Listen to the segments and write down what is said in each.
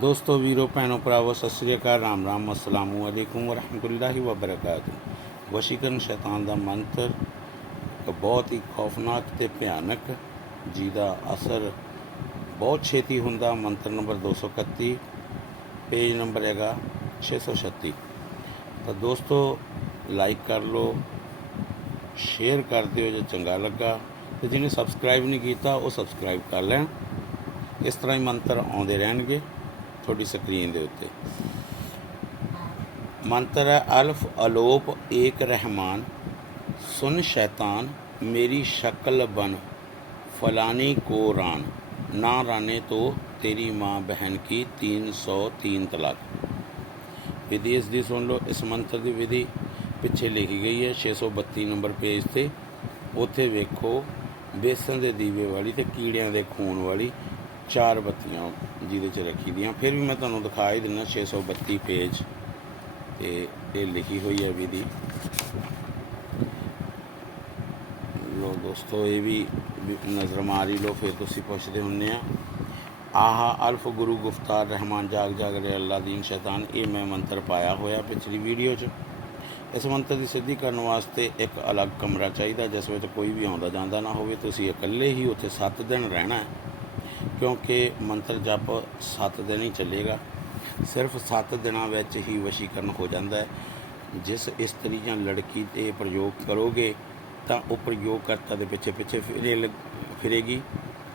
ਦੋਸਤੋ, ਵੀਰੋ, ਭੈਣੋ, ਭਰਾਵੋ, ਸਤਿ ਸ੍ਰੀ ਅਕਾਲ, ਰਾਮ ਰਾਮ, ਅਸਲਾਮੁ ਅਲੈਕੁਮ ਵਰਹਿਮਤੁਲਲਾਹਿ ਵਬਰਕਾਤੁ। ਵਸ਼ੀਕਰਨ ਸ਼ੈਤਾਨ ਦਾ ਮੰਤਰ ਇੱਕ ਬਹੁਤ ਹੀ ਖੌਫਨਾਕ ਤੇ ਭਿਆਨਕ, ਜਿਹਦਾ ਅਸਰ ਬਹੁਤ ਛੇਤੀ ਹੁੰਦਾ, ਮੰਤਰ ਨੰਬਰ 231 ਪੇਜ ਨੰਬਰ ਹੈਗਾ 636 ਤਾਂ ਦੋਸਤੋ, ਲਾਈਕ ਕਰ ਲਓ, ਸ਼ੇਅਰ ਕਰ ਦਿਓ ਜੇ ਚੰਗਾ ਲੱਗਾ, ਤੇ ਜਿਹਨੇ ਸਬਸਕ੍ਰਾਈਬ ਨਹੀਂ ਕੀਤਾ, ਉਹ ਸਬਸਕ੍ਰਾਈਬ ਕਰ ਲੈਣ। ਇਸ ਤਰ੍ਹਾਂ ਹੀ ਮੰਤਰ ਆਉਂਦੇ ਰਹਿਣਗੇ। ਤੁਹਾਡੀ ਸਕਰੀਨ ਦੇ ਉੱਤੇ। ਮੰਤਰ ਹੈ, ਅਲਫ ਅਲੋਪ ਏਕ ਰਹਿਮਾਨ, ਸੁਨ ਸ਼ੈਤਾਨ, ਮੇਰੀ ਸ਼ਕਲ ਬਨ ਫਲਾਨੀ ਕੋ ਰਾਨ, ਨਾ ਰਾਨੇ ਤੋਂ ਤੇਰੀ ਮਾਂ ਬਹਿਨ ਕੀ 303 ਤਲਾਕ। ਵਿਧੀ ਇਸ ਦੀ ਸੁਣ ਲਓ, ਇਸ ਮੰਤਰ ਦੀ ਵਿਧੀ ਪਿੱਛੇ ਲਿਖੀ ਗਈ ਹੈ 632 ਨੰਬਰ ਪੇਜ ਤੇ। ਉੱਥੇ ਵੇਖੋ, ਬੇਸਨ ਦੇ ਦੀਵੇ ਵਾਲੀ ਤੇ ਕੀੜਿਆਂ ਦੇ ਖੂਨ ਵਾਲੀ ਚਾਰ ਬੱਤੀਆਂ ਜਿਹਦੇ 'ਚ ਰੱਖੀ ਦੀਆਂ। ਫਿਰ ਵੀ ਮੈਂ ਤੁਹਾਨੂੰ ਦਿਖਾ ਹੀ ਦਿੰਦਾ 632 ਪੇਜ। ਤੇ ਇਹ ਲਿਖੀ ਹੋਈ ਹੈ ਵਿਧੀ ਲੋ ਦੋਸਤੋ, ਇਹ ਵੀ ਵੀ ਨਜ਼ਰ ਮਾਰੀ ਲੋ, ਫਿਰ ਤੁਸੀਂ ਪੁੱਛਦੇ ਹੁੰਨੇ ਆ। ਆਹਾ, ਅਲਫ ਗੁਰੂ ਗੁਫਤਾਰ ਰਹਿਮਾਨ, ਜਾਗ ਜਾਗ ਰੇ ਅੱਲਾ ਦੀਨ ਸ਼ੈਤਾਨ, ਇਹ ਮੈਂ ਮੰਤਰ ਪਾਇਆ ਹੋਇਆ ਪਿਛਲੀ ਵੀਡੀਓ 'ਚ। ਇਸ ਮੰਤਰ ਦੀ ਸਿੱਧੀ ਕਰਨ ਵਾਸਤੇ ਇੱਕ ਅਲੱਗ ਕਮਰਾ ਚਾਹੀਦਾ, ਜਿਸ ਵਿੱਚ ਕੋਈ ਵੀ ਆਉਂਦਾ ਜਾਂਦਾ ਨਾ ਹੋਵੇ। ਤੁਸੀਂ ਇਕੱਲੇ ਹੀ ਉੱਥੇ 7 ਦਿਨ ਰਹਿਣਾ ਹੈ। ਕਿਉਂਕਿ ਮੰਤਰ ਜਪ 7 ਦਿਨ ਹੀ ਚੱਲੇਗਾ। ਸਿਰਫ 7 ਦਿਨਾਂ ਵਿੱਚ ਹੀ ਵਸ਼ੀਕਰਨ ਹੋ ਜਾਂਦਾ ਹੈ। ਜਿਸ ਇਸਤਰੀ ਜਾਂ ਲੜਕੀ ਤੇ ਪ੍ਰਯੋਗ ਕਰੋਗੇ, ਤਾਂ ਉਹ ਪ੍ਰਯੋਗਕਰਤਾ ਦੇ ਪਿੱਛੇ ਪਿੱਛੇ ਫਿਰੇ ਲੱਗ- ਫਿਰੇਗੀ,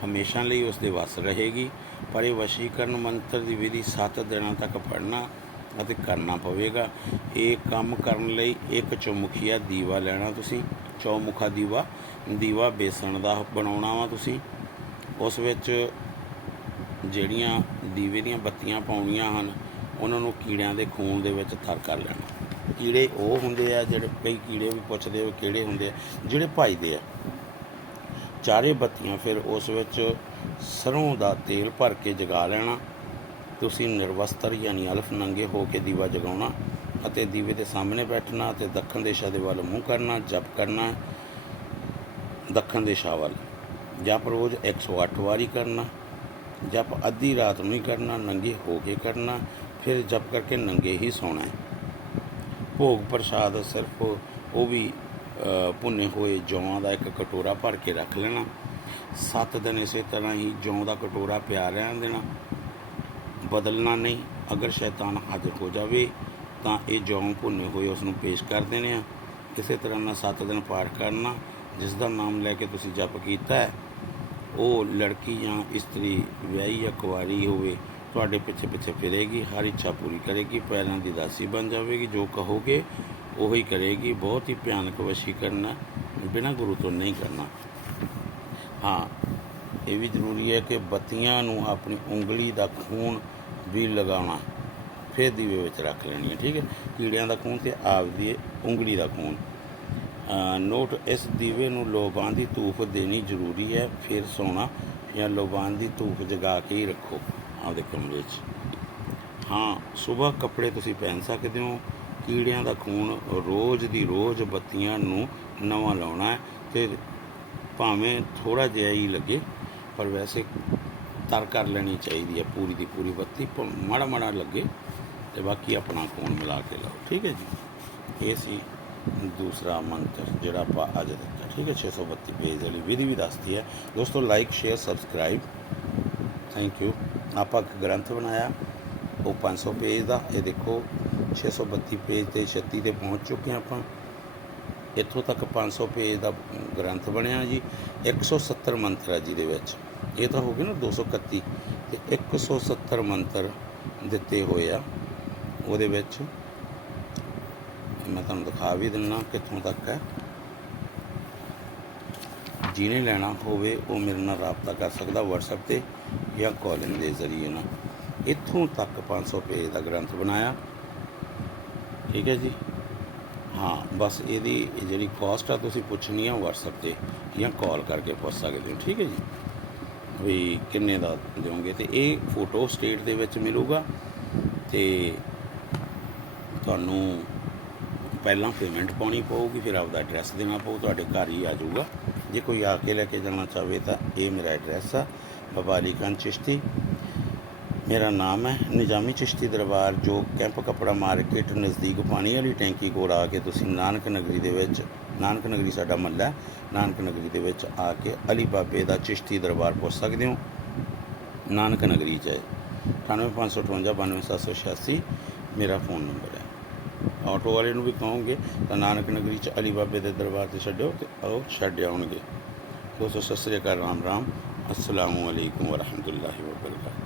ਹਮੇਸ਼ਾ ਲਈ ਉਸ ਦੇ ਵਸ ਰਹੇਗੀ। ਪਰ ਇਹ ਵਸ਼ੀਕਰਨ ਮੰਤਰ ਦੀ ਵਿਧੀ 7 ਦਿਨਾਂ ਤੱਕ ਪੜ੍ਹਨਾ ਅਤੇ ਕਰਨਾ ਪਵੇਗਾ। ਇਹ ਕੰਮ ਕਰਨ ਲਈ ਇੱਕ ਚੌਮੁਖੀਆ ਦੀਵਾ ਲੈਣਾ ਤੁਸੀਂ, ਚੌਮੁਖਾ ਦੀਵਾ ਦੀਵਾ ਬੇਸਣ ਦਾ ਬਣਾਉਣਾ ਵਾ ਤੁਸੀਂ। ਉਸ ਵਿੱਚ ਜਿਹੜੀਆਂ ਦੀਵੇ ਦੀਆਂ ਬੱਤੀਆਂ ਪਾਉਣੀਆਂ ਹਨ, ਉਹਨਾਂ ਨੂੰ ਕੀੜਿਆਂ ਦੇ ਖੂਨ ਦੇ ਵਿੱਚ ਥਰ ਕਰ ਲੈਣਾ। ਕੀੜੇ ਉਹ ਹੁੰਦੇ ਆ ਜਿਹੜੇ ਕਈ ਕੀੜੇ ਵੀ ਪੁੱਛਦੇ ਹੋ ਕਿਹੜੇ ਹੁੰਦੇ ਆ, ਜਿਹੜੇ ਭਜਦੇ ਆ। ਚਾਰੇ ਬੱਤੀਆਂ ਫਿਰ ਉਸ ਵਿੱਚ ਸਰੋਂ ਦਾ ਤੇਲ ਭਰ ਕੇ ਜਗਾ ਲੈਣਾ, ਤੁਸੀਂ ਨਿਰਵਸਤਰ ਯਾਨੀ ਅਲਫ ਨੰਗੇ ਹੋ ਕੇ ਦੀਵਾ ਜਗਾਉਣਾ ਅਤੇ ਦੀਵੇ ਦੇ ਸਾਹਮਣੇ ਬੈਠਣਾ ਤੇ ਦੱਖਣ ਦਿਸ਼ਾ ਦੇ ਵੱਲ ਮੂੰਹ ਕਰਨਾ, ਜਪ ਕਰਨਾ, ਦੱਖਣ ਦਿਸ਼ਾ ਵੱਲ। ਜਪ ਰੋਜ਼ 108 ਵਾਰੀ ਕਰਨਾ। ਜਪ ਅੱਧੀ ਰਾਤ ਨੂੰ ਹੀ ਕਰਨਾ ਨੰਗੇ ਹੋ ਕੇ ਕਰਨਾ ਫਿਰ ਜਪ ਕਰਕੇ ਨੰਗੇ ਹੀ ਸੌਣਾ ਹੈ। ਭੋਗ ਪ੍ਰਸਾਦ ਸਿਰਫ ਉਹ ਵੀ ਅ, ਭੁੰਨੇ ਹੋਏ ਜੌਆਂ ਦਾ ਇੱਕ ਕਟੋਰਾ ਭਰ ਕੇ ਰੱਖ ਲੈਣਾ। 7 ਦਿਨ ਇਸੇ ਤਰ੍ਹਾਂ ਹੀ ਜੌਂ ਦਾ ਕਟੋਰਾ ਪਿਆ ਰਹਿਣ ਦੇਣਾ। ਬਦਲਣਾ ਨਹੀਂ। ਅਗਰ ਸ਼ੈਤਾਨ ਹਾਜ਼ਰ ਹੋ ਜਾਵੇ ਤਾਂ ਇਹ ਜੌਂ ਭੁੰਨੇ ਹੋਏ ਉਸ ਨੂੰ ਪੇਸ਼ ਕਰ ਦੇਣੇ ਆ। ਇਸੇ ਤਰ੍ਹਾਂ ਨਾਲ 7 ਦਿਨ ਪਾਠ ਕਰਨਾ ਜਿਸ ਦਾ ਨਾਮ ਲੈ ਕੇ ਤੁਸੀਂ ਜਪ ਕੀਤਾ ਹੈ ਉਹ ਲੜਕੀ ਜਾਂ ਇਸਤਰੀ, ਵਿਆਹੀ ਜਾਂ ਕੁਆਰੀ ਹੋਵੇ, ਤੁਹਾਡੇ ਪਿੱਛੇ ਪਿੱਛੇ ਫਿਰੇਗੀ, ਹਰ ਇੱਛਾ ਪੂਰੀ ਕਰੇਗੀ, ਪੈਰਾਂ ਦੀ ਦਾਸੀ ਬਣ ਜਾਵੇਗੀ, ਜੋ ਕਹੋਗੇ ਉਹੀ ਕਰੇਗੀ, ਬਹੁਤ ਹੀ ਭਿਆਨਕ ਵਸ਼ੀਕਰਨ ਹੈ ਬਿਨਾਂ ਗੁਰੂ ਤੋਂ ਨਹੀਂ ਕਰਨਾ। ਹਾਂ, ਇਹ ਵੀ ਜ਼ਰੂਰੀ ਹੈ ਕਿ ਬੱਤੀਆਂ ਨੂੰ ਆਪਣੀ ਉਂਗਲੀ ਦਾ ਖੂਨ ਵੀ ਲਗਾਉਣਾ, ਫਿਰ ਦੀਵੇ ਵਿੱਚ ਰੱਖ ਲੈਣੀ ਹੈ, ਠੀਕ ਹੈ? ਕੀੜਿਆਂ ਦਾ ਖੂਨ ਤੇ ਆਪਦੀ ਉਂਗਲੀ ਦਾ ਖੂਨ। ਨੋਟ, ਇਸ ਦੀਵੇ ਨੂੰ ਲੋਬਾਨ ਦੀ ਧੂਫ ਦੇਣੀ ਜ਼ਰੂਰੀ ਹੈ। ਫਿਰ ਸੋਣਾ ਜਾਂ ਲੋਬਾਨ ਦੀ ਧੂਫ ਜਗਾ ਕੇ ਹੀ ਰੱਖੋ। ਆਪਦੇ ਕਮਰੇ 'ਚ ਹਾਂ, ਸਵੇਰ ਕੱਪੜੇ ਤੁਸੀਂ ਪਹਿਨ ਸਕਦੇ ਹੋ। ਕੀੜਿਆਂ ਦਾ ਖੂਨ ਰੋਜ਼ ਦੀ ਰੋਜ਼ ਬੱਤੀਆਂ ਨੂੰ ਨਵਾਂ ਲਾਉਣਾ ਹੈ ਤੇ ਭਾਵੇਂ ਥੋੜਾ ਜਿਹਾ ਹੀ ਲੱਗੇ, ਪਰ ਵੈਸੇ ਤਰ ਕਰ ਲੈਣੀ ਚਾਹੀਦੀ ਹੈ। ਪੂਰੀ ਦੀ ਪੂਰੀ ਬੱਤੀ ਪ- ਮਾੜਾ ਮਾੜਾ ਲੱਗੇ ਤੇ ਬਾਕੀ ਆਪਣਾ ਖੂਨ ਮਿਲਾ ਕੇ ਲਾਓ। ਠੀਕ ਹੈ ਜੀ। ਇਹ ਸੀ ਦੂਸਰਾ ਮੰਤਰ ਜਿਹੜਾ ਆਪਾਂ ਅੱਜ ਦੇਖਿਆ, ਠੀਕ ਹੈ 632 ਪੇਜ ਵਾਲੀ ਵਿਧੀ ਵੀ ਦੱਸਦੀ ਹੈ। ਦੋਸਤੋ like share subscribe thank you ਆਪਾਂ ਇੱਕ ਗ੍ਰੰਥ ਬਣਾਇਆ, ਉਹ 500 ਪੇਜ ਦਾ। ਇਹ ਦੇਖੋ 632 ਪੇਜ ਤੇ 36 ਤੇ ਪਹੁੰਚ ਚੁੱਕੇ ਹਾਂ ਆਪਾਂ। ਇੱਥੋਂ ਤੱਕ 500 ਪੇਜ ਦਾ ਗ੍ਰੰਥ ਬਣਿਆ ਜੀ। 170 ਮੰਤਰ ਹੈ ਜਿਹਦੇ ਵਿੱਚ। ਇਹ ਤਾਂ ਹੋ ਗਏ ਨਾ 231 ਤੇ 170 ਮੰਤਰ ਦਿੱਤੇ ਹੋਏ ਆ। ਉਹਦੇ ਵਿੱਚ ਮੈਂ ਤੁਹਾਨੂੰ ਦਿਖਾ ਵੀ ਦਿੰਨਾ ਕਿੱਥੋਂ ਤੱਕ ਹੈ। ਜਿਹਨੇ ਲੈਣਾ ਹੋਵੇ ਉਹ ਮੇਰੇ ਨਾਲ ਰਾਬਤਾ ਕਰ ਸਕਦਾ WhatsApp ਤੇ ਜਾਂ ਕਾਲਿੰਗ ਦੇ ਜ਼ਰੀਏ ਨਾ ਇੱਥੋਂ ਤੱਕ 500 ਪੇਜ ਦਾ ਗ੍ਰੰਥ ਬਣਾਇਆ। ਠੀਕ ਹੈ ਜੀ? ਹਾਂ, ਬਸ ਇਹਦੀ ਜਿਹੜੀ ਕਾਸਟ ਆ ਤੁਸੀਂ ਪੁੱਛਣੀ ਆ WhatsApp ਤੇ ਜਾਂ ਕਾਲ ਕਰਕੇ ਪੁੱਛ ਸਕਦੇ ਹੋ। ਠੀਕ ਹੈ ਜੀ? ਵੀ ਕਿੰਨੇ ਦਾ ਦਿਓਗੇ ਤੇ ਇਹ ਫੋਟੋ ਸਟੇਟ ਦੇ ਵਿੱਚ ਮਿਲੂਗਾ ਤੇ ਤੁਹਾਨੂੰ ਪਹਿਲਾਂ ਪੇਮੈਂਟ ਪਾਉਣੀ ਪਊਗੀ, ਫਿਰ ਆਪਦਾ ਐਡਰੈਸ ਦੇਣਾ ਪਊ, ਤੁਹਾਡੇ ਘਰ ਹੀ ਆ ਜਾਊਗਾ। ਜੇ ਕੋਈ ਆ ਕੇ ਲੈ ਕੇ ਜਾਣਾ ਚਾਹਵੇ ਤਾਂ ਇਹ ਮੇਰਾ ਐਡਰੈਸ ਆ, ਵਪਾਰੀ ਖਾਨ ਚਿਸ਼ਤੀ। ਮੇਰਾ ਨਾਮ ਹੈ ਨਿਜ਼ਾਮੀ ਚਿਸ਼ਤੀ ਦਰਬਾਰ, ਜੋ ਕੈਂਪ ਕਪੜਾ ਮਾਰਕੀਟ ਨਜ਼ਦੀਕ ਪਾਣੀ ਵਾਲੀ ਟੈਂਕੀ ਕੋਲ ਆ ਕੇ ਤੁਸੀਂ ਨਾਨਕ ਨਗਰੀ ਦੇ ਵਿੱਚ, ਨਾਨਕ ਨਗਰੀ ਸਾਡਾ ਮਹੱਲਾ ਨਾਨਕ ਨਗਰੀ ਦੇ ਵਿੱਚ ਆ ਕੇ ਅਲੀ ਬਾਬੇ ਦਾ ਚਿਸ਼ਤੀ ਦਰਬਾਰ ਪੁੱਛ ਸਕਦੇ ਹੋ। ਨਾਨਕ ਨਗਰੀ ਚ ਹੈ। 9855592786 ਮੇਰਾ ਫੋਨ ਨੰਬਰ ਹੈ। ਆਟੋ ਵਾਲੇ ਨੂੰ ਵੀ ਕਹੋਗੇ ਤਾਂ ਨਾਨਕ ਨਗਰੀ ਚ ਅਲੀ ਬਾਬੇ ਦੇ ਦਰਬਾਰ ਤੇ ਛੱਡਿਓ ਤੇ ਉਹ ਛੱਡ ਆਉਣਗੇ। ਦੋਸਤੋ, ਸਤਿ ਸ੍ਰੀ ਅਕਾਲ, ਰਾਮ ਰਾਮ। ਅਸਲਾਮੁ ਅਲੈਕੁਮ ਵਰਹਿਮਤੁਲਾਹਿ